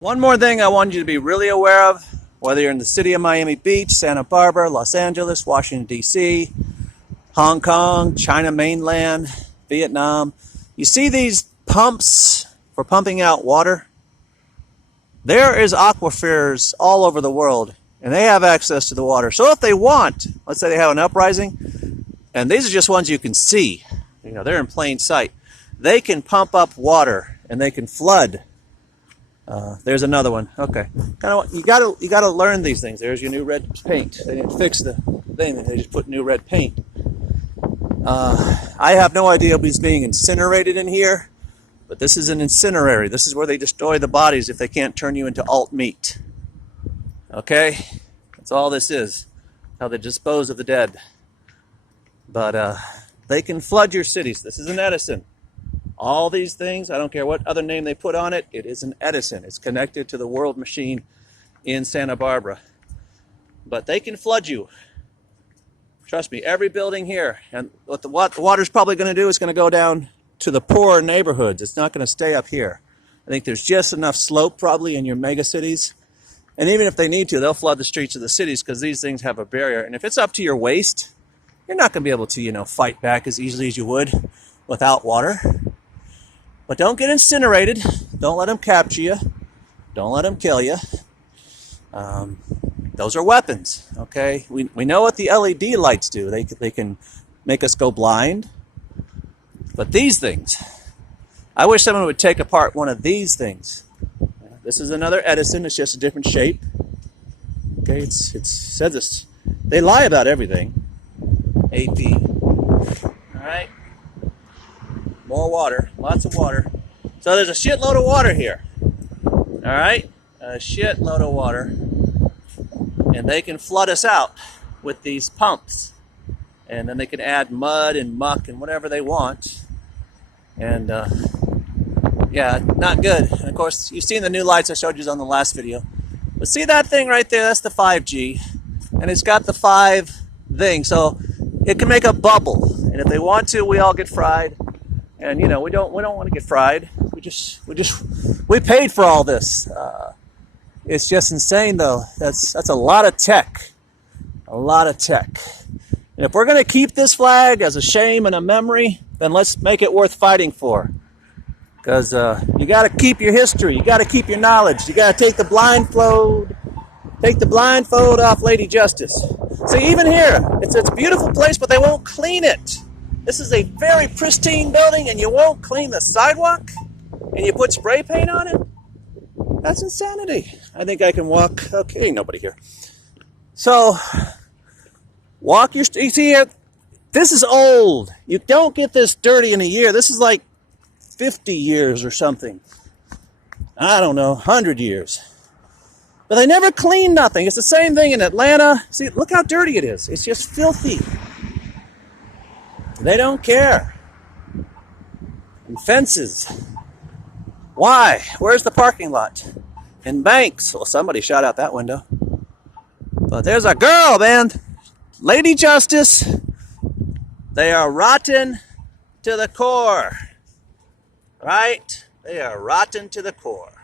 One more thing I want you to be really aware of, whether you're in the city of Miami Beach, Santa Barbara, Los Angeles, Washington, D.C., Hong Kong, China mainland, Vietnam, you see these pumps for pumping out water? There is aquifers all over the world, and they have access to the water. So if they want, let's say they have an uprising, and these are just ones you can see, they're in plain sight. They can pump up water, and they can flood. There's another one. Okay, you gotta learn these things. There's your new red paint. They didn't fix the thing; they just put new red paint. I have no idea who's being incinerated in here, but this is an incinerary. This is where they destroy the bodies if they can't turn you into alt meat. Okay, that's all this is. How they dispose of the dead. But they can flood your cities. This is an Edison. All these things, I don't care what other name they put on it, it is an Edison. It's connected to the world machine in Santa Barbara. But they can flood you. Trust me, every building here. And what the water's probably going to do is going to go down to the poorer neighborhoods. It's not going to stay up here. I think there's just enough slope probably in your mega cities. And even if they need to, they'll flood the streets of the cities because these things have a barrier. And if it's up to your waist, you're not going to be able to, fight back as easily as you would without water. But don't get incinerated. Don't let them capture you. Don't let them kill you. Those are weapons, okay? We know what the LED lights do. They can make us go blind. But these things, I wish someone would take apart one of these things. This is another Edison. It's just a different shape. Okay, it says this. They lie about everything. AP. All right. More water, lots of water. So there's a shitload of water here. All right, a shitload of water. And they can flood us out with these pumps. And then they can add mud and muck and whatever they want. And yeah, not good. And of course, you've seen the new lights I showed you on the last video. But see that thing right there? That's the 5G. And it's got the 5 thing. So it can make a bubble. And if they want to, we all get fried. And we don't want to get fried. We paid for all this. It's just insane though. That's a lot of tech. A lot of tech. And if we're going to keep this flag as a shame and a memory, then let's make it worth fighting for. Because you got to keep your history. You got to keep your knowledge. You got to take the blindfold off Lady Justice. See, even here, it's a beautiful place, but they won't clean it. This is a very pristine building, and you won't clean the sidewalk, and you put spray paint on it? That's insanity. I think I can walk. Okay, ain't nobody here. So, walk your street. See, this is old. You don't get this dirty in a year. This is like 50 years or something. I don't know, 100 years. But they never clean nothing. It's the same thing in Atlanta. See, look how dirty it is. It's just filthy. They don't care. And fences. Why? Where's the parking lot? And banks. Well, somebody shot out that window. But there's a girl, man. Lady Justice. They are rotten to the core. Right? They are rotten to the core.